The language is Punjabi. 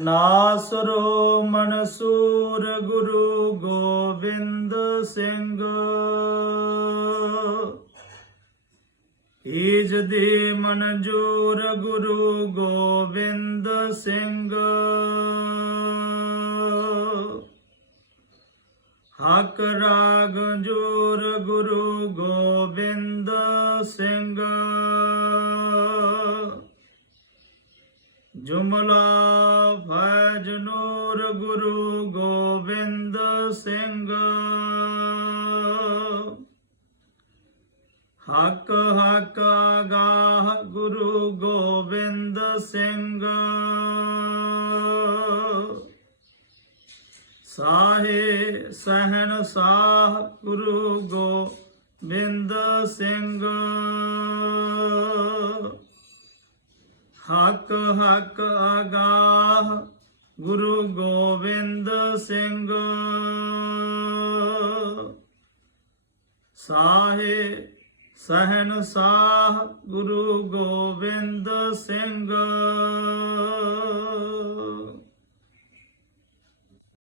ਨਾਸਰੋ ਮਨਸੂਰ ਗੁਰੂ ਗੋਬਿੰਦ ਸਿੰਘ। ਈਜ ਦੀ ਮਨਜੂਰ ਗੁਰੂ ਗੋਬਿੰਦ ਸਿੰਘ। ਹਕ ਰਾਗ ਜੋਰ ਗੁਰੂ ਗੋਬਿੰਦ ਸਿੰਘ। ਜੁਮਲਾ ਫੈਜ ਨੂਰ ਗੁਰੂ ਗੋਬਿੰਦ ਸਿੰਘ। ਹਕ ਹਕ ਗਾਹ ਗੁਰੂ ਗੋਬਿੰਦ ਸਿੰਘ। ਸਾਹੇ ਸਹਿਣ ਸਾਹ ਗੁਰੂ ਗੋਬਿੰਦ ਸਿੰਘ। ਹਕ ਹਕ ਅਗਾਹ ਗੁਰੂ ਗੋਬਿੰਦ ਸਿੰਘ। ਸਾਹੇ ਸਹਿਨ ਸਾਹ ਗੁਰੂ ਗੋਬਿੰਦ ਸਿੰਘ।